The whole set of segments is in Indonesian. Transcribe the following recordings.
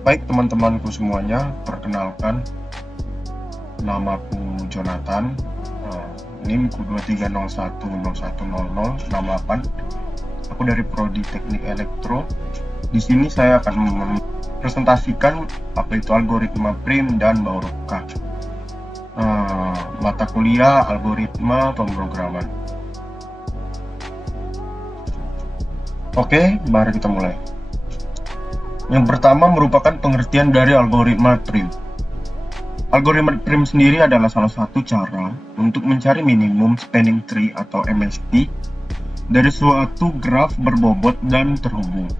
Baik teman-temanku semuanya, perkenalkan, namaku Jonathan, NIM-ku 2301010068. Aku dari Prodi Teknik Elektro. Di sini saya akan mempresentasikan apa itu algoritma prim dan Bauruka. Mata kuliah algoritma pemrograman. Oke, mari kita mulai. Yang pertama merupakan pengertian dari algoritma prim. Algoritma prim sendiri adalah salah satu cara untuk mencari minimum spanning tree atau MST dari suatu graf berbobot dan terhubung.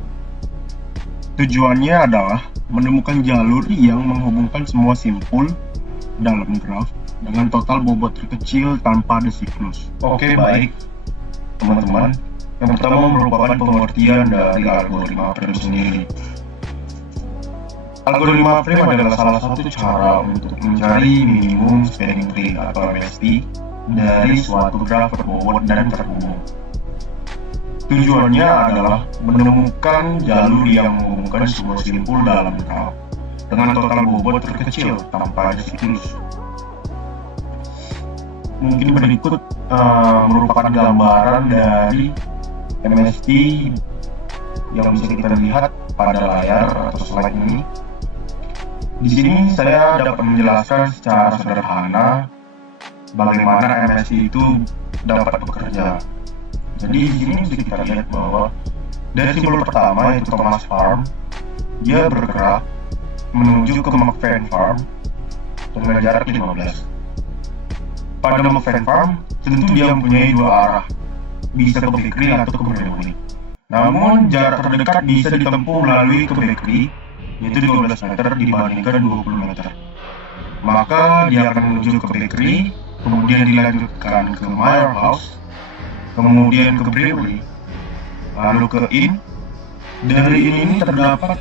Tujuannya adalah menemukan jalur yang menghubungkan semua simpul dalam graf dengan total bobot terkecil tanpa ada siklus. Oke, baik teman-teman. Yang pertama merupakan pengertian dari algoritma prim sendiri. Algoritma prim adalah salah satu cara untuk mencari minimum spanning tree atau MST dari suatu graf berbobot dan terhubung. Tujuannya adalah menemukan jalur yang menghubungkan semua simpul dalam graf dengan total bobot terkecil tanpa ada siklus. Mungkin berikut merupakan gambaran dari MST yang bisa kita lihat pada layar atau slide ini. Di sini saya dapat menjelaskan secara sederhana bagaimana MST itu dapat bekerja. Jadi di sini bisa kita lihat bahwa dari simpul pertama yaitu Thomas Farm, dia bergerak menuju ke McFadden Farm dengan jarak 15. Pada McFadden Farm, tentu dia mempunyai dua arah, bisa ke bakery atau ke brewery. Namun jarak terdekat bisa ditempuh melalui ke bakery, yaitu 12 meter dibandingkan 20 meter. Maka dia akan menuju ke bakery, kemudian dilanjutkan ke Meyer House, kemudian ke brewery, lalu ke inn. Dari inn ini terdapat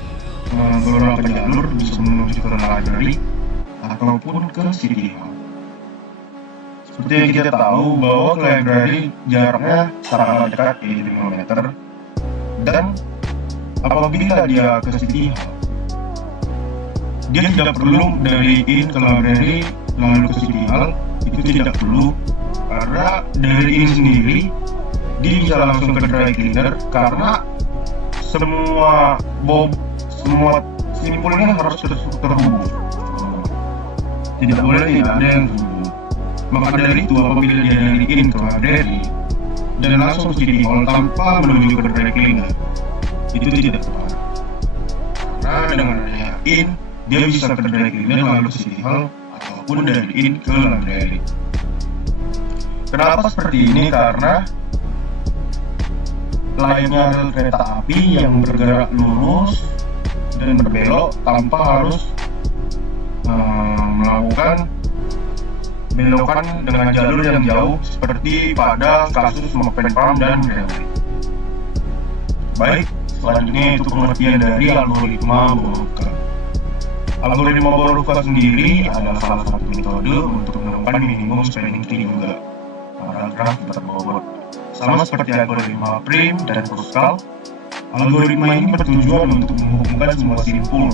beberapa jalur bisa menuju ke library ataupun ke city hall. Seperti yang kita tahu bahwa ke library jaraknya sangat dekat, yaitu 5 meter, dan apabila dia ke city hall, dia tidak perlu dari inn ke library lalu ke city hall. Itu tidak perlu, karena dari inn sendiri dia bisa langsung ke dry cleaner, karena semua simpulnya harus terhubung. Tidak boleh tidak ada yang terhubung. Maka dari itu apabila dia dari inn ke library dan langsung ke city hall tanpa menuju ke dry cleaner, itu tidak tepat. Karena dengan adanya inn, dia bisa ke dry cleaner lalu ke city hall ataupun dari inn ke library. Kenapa seperti ini? Karena layaknya rel kereta api yang bergerak lurus dan berbelok tanpa harus melakukan belokan dengan jalur yang jauh seperti pada kasus McFadden Farm dan brewery. Baik, selanjutnya itu pengertian dari algoritma Bauruka. Algoritma Bauruka sendiri adalah salah satu metode untuk menemukan minimum spanning tree juga pada graf berbobot. Sama seperti algoritma prim dan Kruskal, algoritma ini bertujuan untuk menghubungkan semua simpul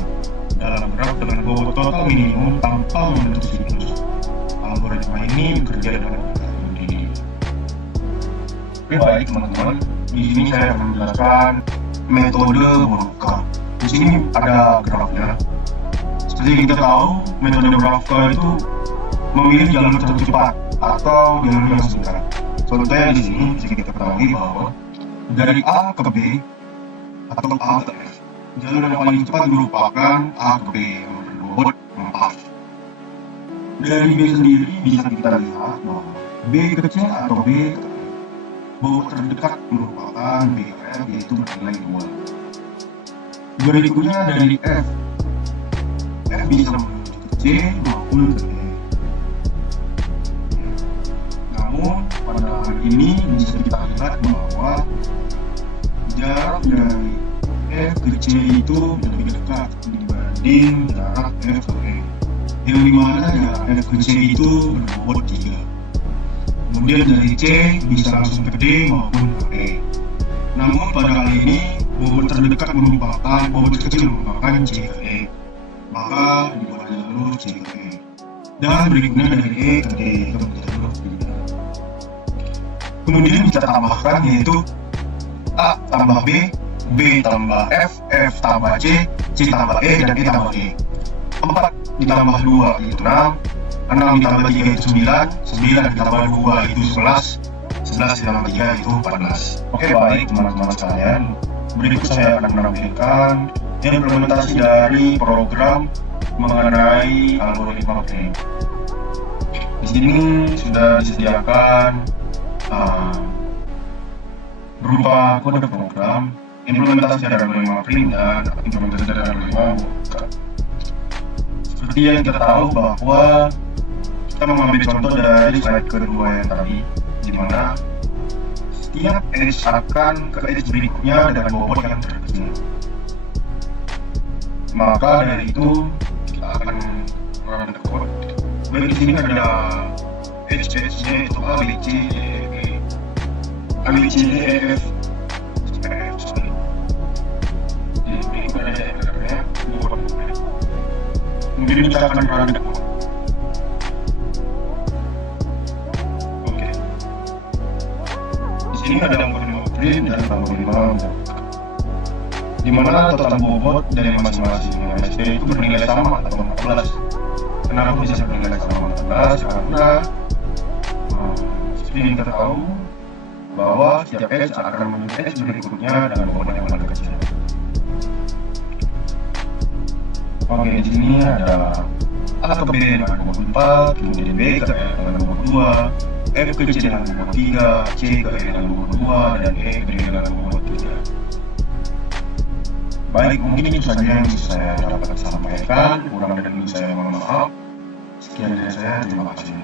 dalam graf dengan bobot total minimum tanpa membentuk siklus. Algoritma ini bekerja dengan sendiri. Oke, baik teman-teman, di sini saya akan menjelaskan metode Bauruka. Di sini ada grafnya. Seperti yang kita tahu, metode Bauruka itu memilih jalur tercepat atau jalur yang singkat. Contohnya di sini bisa kita ketahui bahwa dari A ke B atau A ke F, jalur yang paling cepat merupakan A ke B yang berbobot 4. Dari B sendiri bisa kita lihat bahwa B ke C atau B ke E, bobot terdekat merupakan B ke F, yaitu bernilai 2. Berikutnya dari F bisa menuju ke C maupun ke E. Namun pada hari ini bisa kita lihat bahwa jarak dari F ke C itu lebih dekat dibanding jarak F ke E, yang dimana jarak F ke C itu berbobot 3. Kemudian dari C bisa langsung ke D maupun ke E. Namun pada kali ini bobot terdekat merupakan bobot kecil merupakan C ke E. maka dibuat jalur C ke E. Dan berikutnya dari E ke D itu menjadi jalur B. Kemudian kita tambahkan yaitu A tambah B, B tambah F, F tambah C, C tambah E, dan E tambah E. 4 ditambah 2 itu 6, 6 ditambah 3 itu 9, 9 ditambah 2 itu 11, 11 ditambah 3 itu 14. Oke, baik teman-teman sekalian, berikut saya akan menampilkan implementasi dari program mengenai algoritma Prime. Di sini sudah disediakan berupa kode program, implementasi dari algoritma Prime dan implementasi dari algoritma Bootstrap. Seperti yang kita tahu bahwa kita mengambil contoh dari slide kedua yang tadi, di mana setiap edge akan ke edge berikutnya dengan bobot yang terkecil. Maka dari itu kita akan run the code. Baik, di sini ada edge-nya itu A, B, C, D, E, A, B, C, D, E, F, sorry. Jadi ini ada errornya. Kemudian kita akan run the code. Oke. Di sini ada algoritma Prime dan algoritma Bootstrap, di mana total bobot dari masing-masing MSD itu bernilai sama atau 14. Kenapa bisa bernilai sama 14? Karena seperti yang kita tahu bahwa setiap edge akan menuju edge berikutnya dengan bobot yang paling kecil. Oke, di sini ada A ke B dengan bobot 4, kemudian B ke E dengan bobot 2, F ke C dengan bobot 3, C ke E dengan bobot 2, dan E ke D dengan bobot 3. Baik, mungkin itu saja yang bisa saya dapat sampaikan. Kurang dari itu saya mohon maaf. Sekian dari saya, terima kasih.